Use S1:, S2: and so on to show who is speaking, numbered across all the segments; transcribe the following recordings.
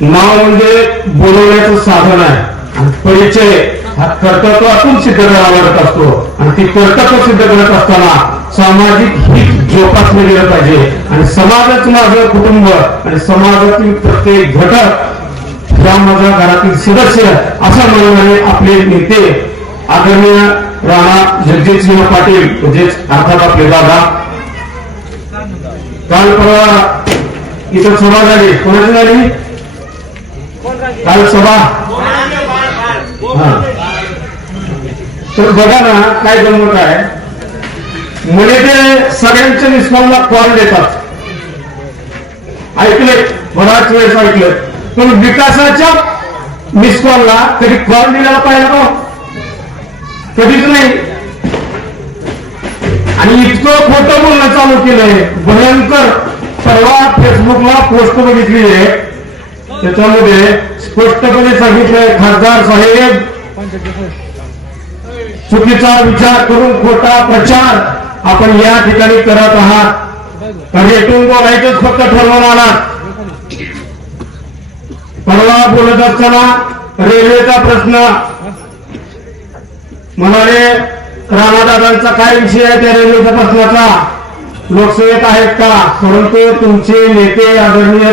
S1: नाव म्हणजे बोलवण्याचं साधन आहे. परिचय हा कर्तृत्वातून सिद्ध करावा लागत असतो. आणि ती कर्तव्य सिद्ध करत असताना सामाजिक हित जोपासले गेलं पाहिजे. आणि समाजाच माझं कुटुंब आणि समाजातील प्रत्येक घटक या माझ्या घरातील सदस्य असं म्हणणारे आपले नेते आदरणीय राणा जगजितसिंह पाटील म्हणजेच अर्थात आपले दादा. काल परवा इथं सभा झाली. कोणाची झाली? काल सभा. तर बघा ना काय गंमत आहे. मुले ते सगळ्यांच्या निष्कामला कॉल देतात. ऐकले बराच वेळेस ऐकलं पण विकासाच्या मिस कॉलला कधी कॉल दिलेला पाहिजे का कधीच नाही. आणि इतकं खोटं बोलणं चालू केलंय. भयंकर. परवा फेसबुकला पोस्ट बघितली आहे त्याच्यामध्ये स्पष्टपणे सांगितलंय खासदार साहेब चुकीचा विचार करून खोटा प्रचार आपण या ठिकाणी करत आहात. रेटून बोलायचंच फक्त ठरवून आला परवा बोलत असताना रेल्वेचा प्रश्न. म्हणाले राणादादांचा काय विषय आहे त्या रेल्वेच्या प्रश्नाचा? लोकसेवेत आहेत का? परंतु तुमचे नेते आदरणीय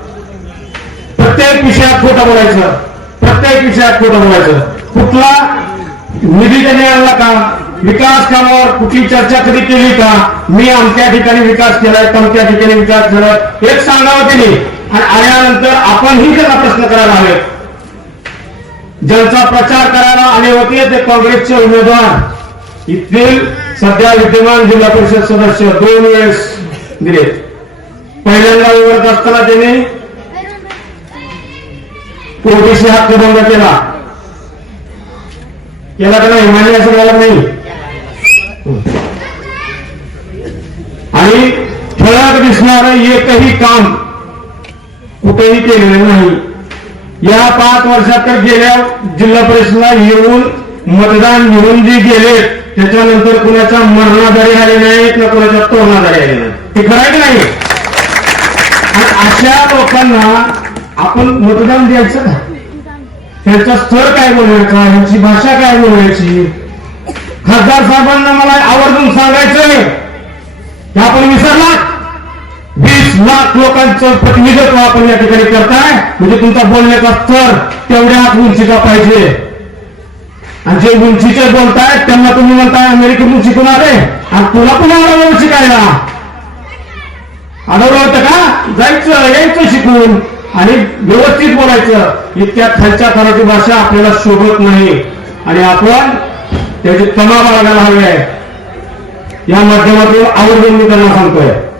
S1: प्रत्येक विषयात खोटं बोलायचं. प्रत्येक विषयात खोटं बोलायचं. कुठला निधी त्याने आणला का? विकास कामावर कुठली चर्चा कधी केली का? मी आमच्या ठिकाणी विकास केलाय तमक्या ठिकाणी विकास केलाय एक सांगावं त्यांनी. आणि आल्यानंतर आपणही त्याचा प्रश्न करायला हवे. ज्यांचा प्रचार करायला आले होते ते काँग्रेसचे उमेदवार. इथील सध्या विद्यमान जिल्हा परिषद सदस्य दोन वेळेस दिले पहिल्यांदा उभारत असताना त्यांनी कोर्टीशी हक्कभंग केला केला. का नाही मान्य असं झालं नाही. आणि ठळक दिसणार एकही काम कुठेही केलेलं नाही. या पाच वर्षात तर गेल्या जिल्हा परिषदला येऊन मतदान घेऊन जे गेले त्याच्यानंतर कुणाच्या मरणाधारी आले नाहीत ना कुणाच्या तोरणाधारी आले नाही. ते खरं की नाही? आणि अशा लोकांना आपण मतदान द्यायचं. ना त्यांचा स्थळ काय बोलायचा? त्यांची भाषा काय बोलायची? खासदार साहेबांना मला आवर्जून सांगायचंय. की आपण विसरला? वीस लाख लोकांचं प्रतिनिधित्व आपण या ठिकाणी करताय. म्हणजे तुमचा बोलण्याचा स्तर तेवढ्याच उंचीचा पाहिजे. आणि जे उंचीचे बोलताय त्यांना तुम्ही म्हणताय अमेरिकेतून शिकून आले. आणि तुला पण आढळलं शिकायला आढळलं होतं का? जायचं यायचं शिकून. आणि व्यवस्थित बोलायचं. इतक्या खालच्या थराची भाषा आपल्याला शोभत नाही. आणि आपण त्याची तमा बाळगायला हवी आहे. या माध्यमातून आवर्जून मी त्यांना सांगतोय.